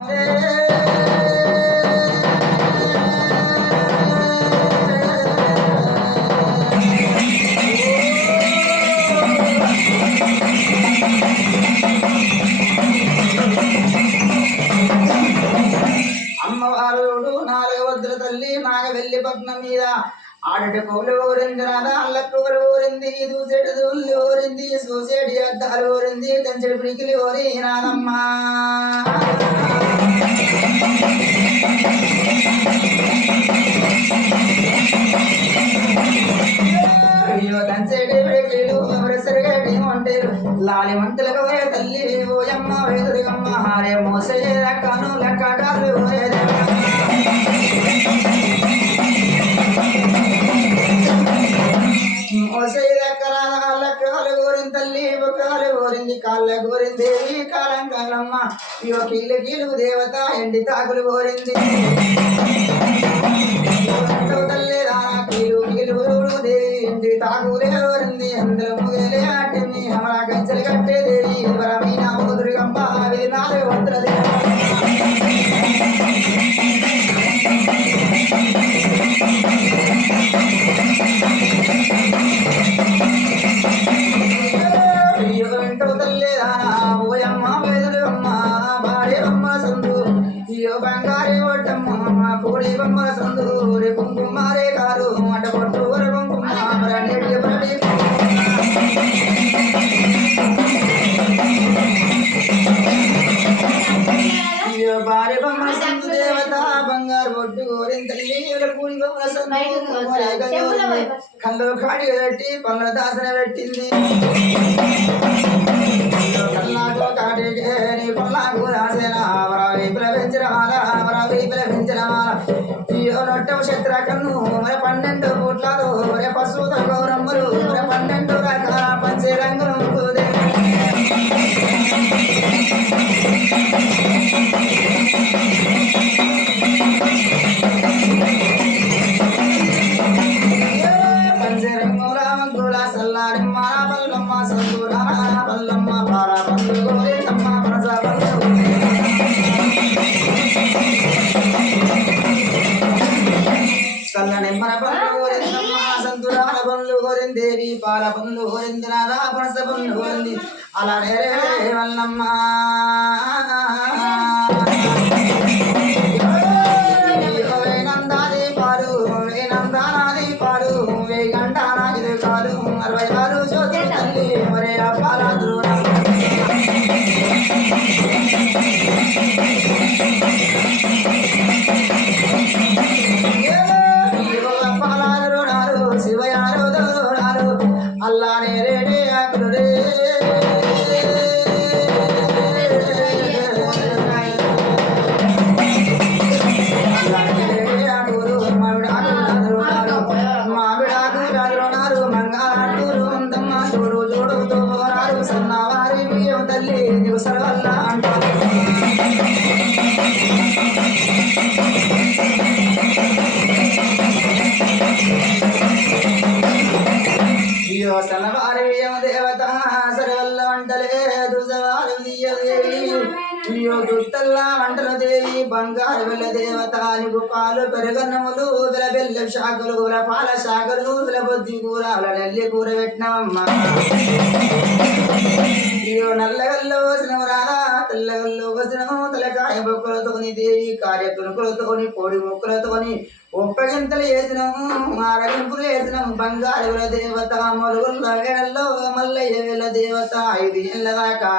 అమ్మవారుడు నాలుగవద్దుల తల్లి నాగవెల్లి పద్మ మీద ఆడటి కోలు ఊరింది రాదా అల్లకు ఊరింది దూసేటి దూళ్ళు ఊరింది సూసేటి అద్దాలు ఊరింది తంచెడి పిడికిలి ఊరి నాదమ్మా తంచెడి పిడికిలు ఎవరెసరిగేటి వంటేరు లాలి మంటలకు పోయే తల్లి ఓయమ్మ వేదురిగమ్మ హారే మోసే లెక్కను లెక్కడాలు తల్లి బొక్కలు కోరింది కాళ్ళ కోరింది ఈ కాలం కాలమ్మ ఇయో కీలు కీలు దేవత ఎండి తాకులు కోరింది తల్లి కీలు కీలు దేవి ఎండి తాకులే కోరింది అందరూ ముగలే ఆటింది అమరా కంచెలు కట్టే దేవి వరమైన దుర్గమ్మ అది నాలుగు వంతుల బంగారే ఒట్టమ్మ కోడి బొమ్మల సందు రే కుంకుమారే కారు అట పట్టు వర కుంకుమ భార్య బొమ్మల సందు దేవత బంగారు బొట్టు కోరిన తల్లి కూడి బొమ్మల సందు కళ్ళు కాడి పెట్టి పళ్ళ దాసన పెట్టింది కళ్ళకు కాటికే నీ పళ్ళకు దాసన నొట్టం శత్ర కన్ను మరి 12 పూట్లతో మరి పశువుత గౌరమ్మలు మరి 12 రకాల పంచే రంగులు పంచే రంగుల మంగుళ సల్లారి మాల పల్లమ్మ సందూర పల్లమ్మ పాల పండు గోరేతమ్మ పనస చల్లని మన పనులు కోరిందమ్మ సంతురాల పనులు కోరింది దేవి పాల పనులు కోరింది నాదా పనస పనులు కోరింది అలా నేరే వల్లమ్మ నందాది పాడు నందానాది పాడు వే గంట నాది కాదు 66 జ్యోతి తల్లి మరే అప్పాలాదు అల్లానే రేడే ఆకులుడే మామిడాకు రాజున్నారు మంగారు అందమ్మ చూడు చూడుతూ పోరారు సన్నవారి బియ్యం తల్లి దివసల వల్ల అంటారు సన్నవారి బియ్యం దేవత సరవల్ల వంటలే దుసవారి దుత్తల్లా వంటలు దేవి బంగారు వెళ్ళ దేవత నీకు పాలు పెరుగన్నములు విల బెల్ల శాఖలు విల పాల శాఖలు విల బొద్ది కూర విల నెల్లి కూర పెట్టినవమ్మ నల్లగల్లో వసినవు రాదా తెల్లగల్లో వసినవు తలకాయ బొక్కలతోని దేవి కార్య తునుకులతోని కోడి ముక్కులతోని ఒప్పగింతలు వేసినాము అరగింపులు వేసినాము బంగారు దేవత మొలుగుల వేడల్లో మల్లయ్య వేల దేవత 5 ఏళ్ళ దాకా